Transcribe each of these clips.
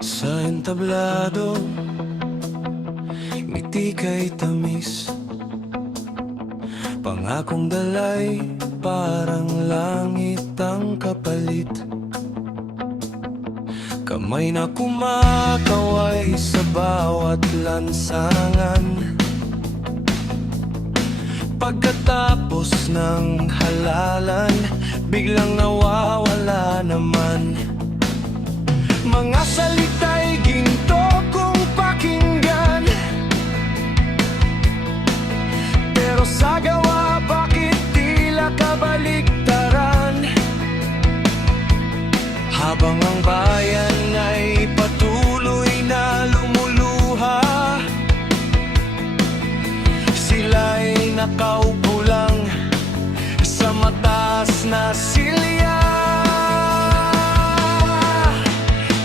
Sa entablado, ngiti kay tamis. Pangakong dalay, parang langit ang kapalit. Kamay na kumakaway sa bawat lansangan. Pagkatapos ng halalan, biglang nawawala naman. Mga salita'y ginto kung pakinggan, pero sa gawa bakit tila kabaliktaran? Habang ang bayan ay patuloy na lumuluha, sila'y nakaupo lang sa mataas na silya.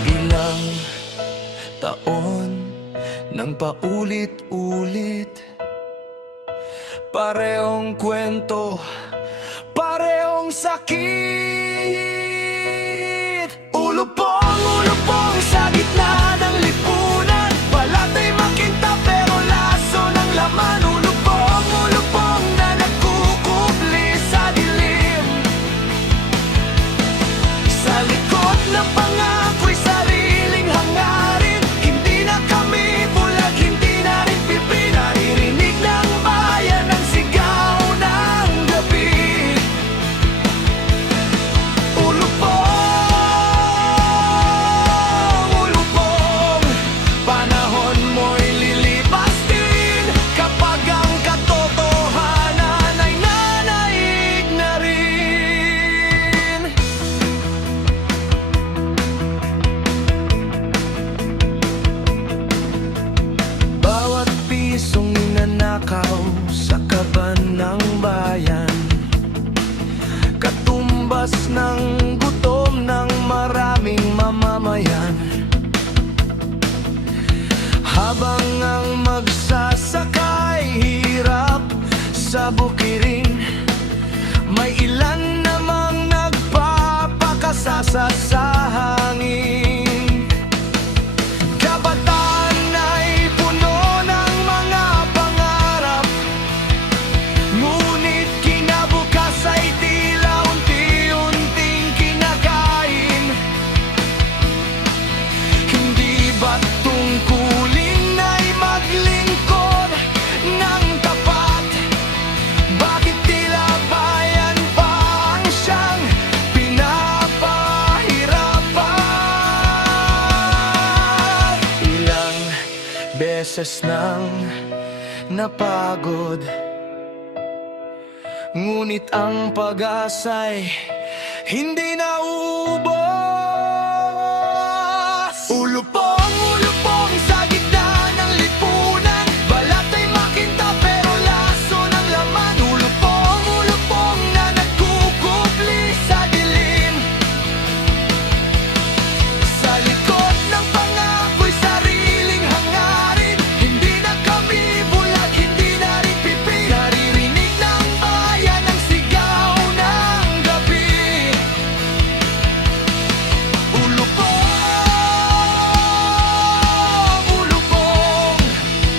Ilang taon nang paulit-ulit, parehong kwento, parehong sakit. Ulupong sa gitna ng lipunan, balat ay makinta pero laso ng laman. Ulupong na nagkukubli sa dilim. Sa likod ng pangako'y sariling hangarin. Hindi na kami bulag, hindi na rin pipi. Naririnig ng bayan ang sigaw ng gabi. Ulupong, panahon mo'y lilipas din kapag ang katotohanan ay nanaig na rin. Bawat pisong ninanakaw sa kaban ng bayan, katumbas ng gutom ng maraming mamamayan. Habang ang magsasakay hirap sa bukirin, may ilan namang nagpapakasasa sa hangin. Kabataan ay puno ng mga pangarap, ngunit kinabukas ay tila unti-unting kinakain. Hindi ba tungkulin ay maglingkod ng tapat? Bakit tila bayan pa ang siyang pinapahirapan? Ilang beses nang napagod, ngunit ang pag-asa'y hindi naubos. Ulupong sa gitna ng lipunan, balat ay makinta pero laso ng laman. Ulupong na nagkukubli sa dilim. Sa likod ng pangako'y sariling hangarin. Hindi na kami bulag, hindi na rin pipi. Naririnig ng bayan ang sigaw ng gabi. Ulupong,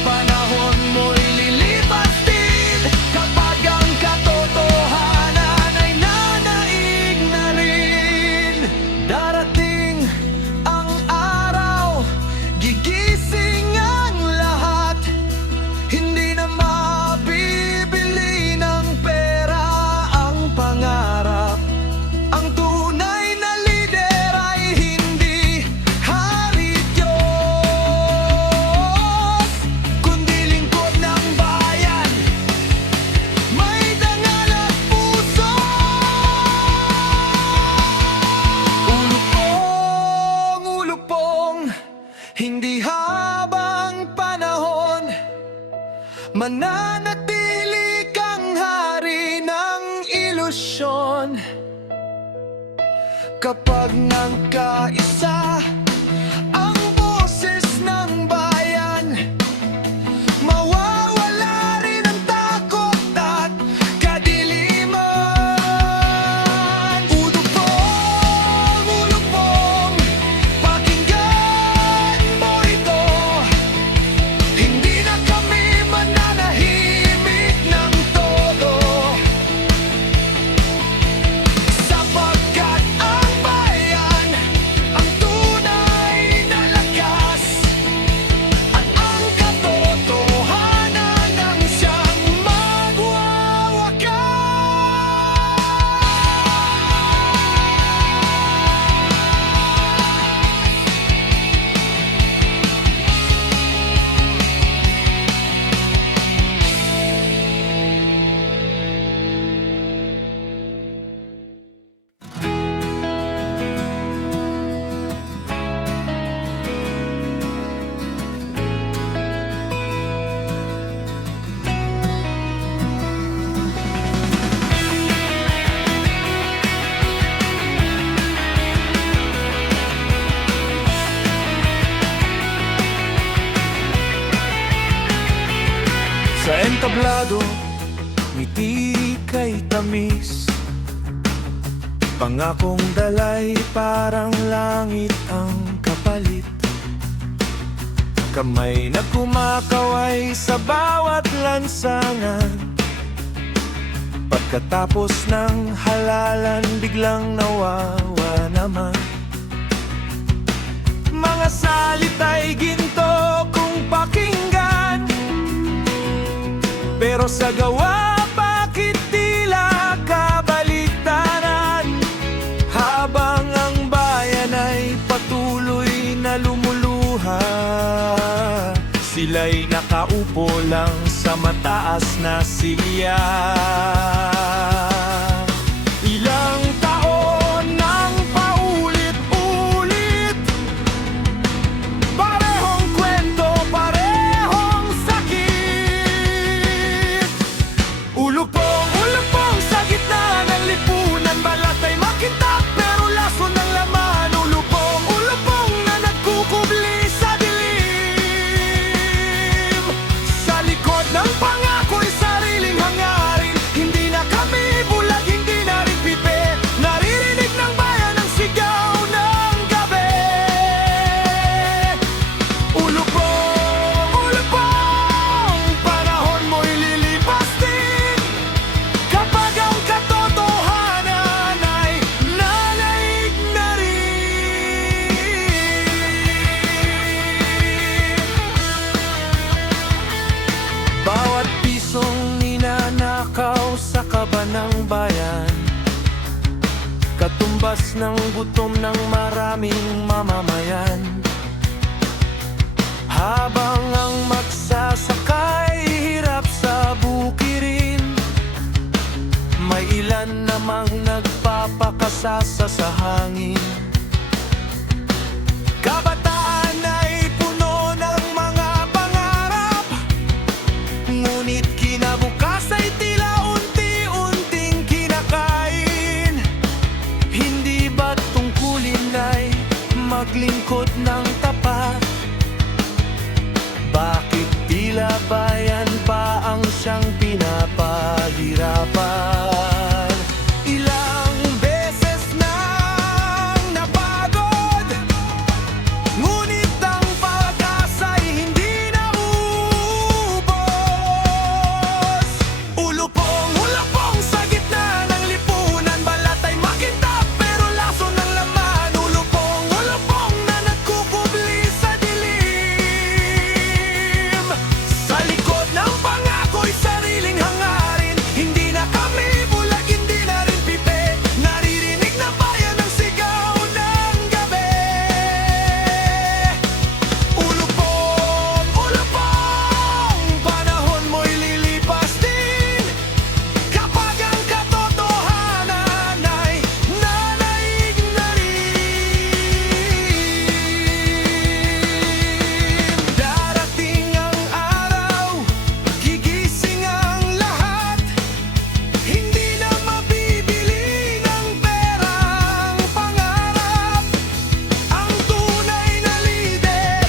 panahon mo'y lilipas din kapag ang katotohanan ay nanaig na rin. Darating ang araw, gigising ang lahat. Hindi na mabibili ng pera ang pangarap. Ang tunay na lider ay hindi hari Diyos, kundi lingkod ng bayan, may dangal at puso. Ulupong, hindi habang panahon mananatili kang hari ng ilusyon. Kapag nagkaisa ang boses ng bayan, mawawala rin ang takot at kadiliman. Ulupong, pakinggan Sa entablado, ngiti kay tamis, pangakong dalay parang langit ang kapalit. Kamay na kumakaway sa bawat lansangan, pagkatapos ng halalan biglang nawawa naman. Mga salita'y ginto kung pakinggan, pero sa gawa bakit tila kabaliktaran? Habang ang bayan ay patuloy na lumuluha, sila'y nakaupo lang sa mataas na silya. Ilang taon nang paulit-ulit, parehong kwento, parehong sakit. Ulupong sa gitna ng lipunan, balat ay makintab pero laso ng laman. Ulupong na nagkukubli sa dilim. Sa likod ng pangako'y sariling hangarin, hindi na kami bulag, hindi na rin pipe. Naririnig ng bayan ang sigaw ng gabi. Ulupong, panahon mo'y lilipas din, kapag ang katotohanan ay nanaig na rin. Bawat pisong ninanakaw sa kaba ng bayan, katumbas ng gutom ng maraming mamamayan. Habang ang magsasakay hirap sa bukirin, may ilan namang nagpapakasasa sa hangin. Kabataan ay puno ng mga pangarap, ngunit kinabukas ay tila unti-unting kinakain. Hindi ba't tungkulin ay maglingkod ng tapat? Bakit tila bayan pa ang siyang pinapahirapan? Ilang beses nang napagod, ngunit ang pag-asa'y hindi naubos. Ulupong sa gitna ng lipunan, balat ay makintab pero laso ng laman. Ulupong na nagkukubli sa dilim. Sa likod ng pangako'y sariling hangarin, hindi na kami bulag, hindi na rin pipe. Naririnig na bayan ang sigaw ng gabi. Ulupong, panahon mo'y lilipas din, kapag ang katotohanan ay nanaig na rin. Darating ang araw, gigising ang lahat, hindi na mabibili ng perang pangarap. Ang tunay na lider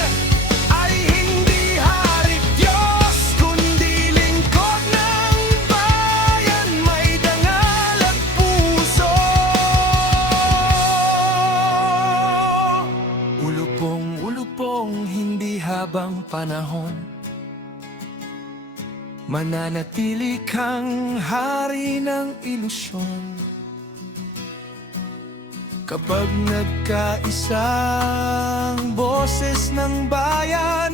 ay hindi hari Diyos, kundi lingkod ng bayan, may dangal at puso. Ulupong, hindi habang panahon, mananatili kang hari ng ilusyon. Kapag nagkaisang boses ng bayan,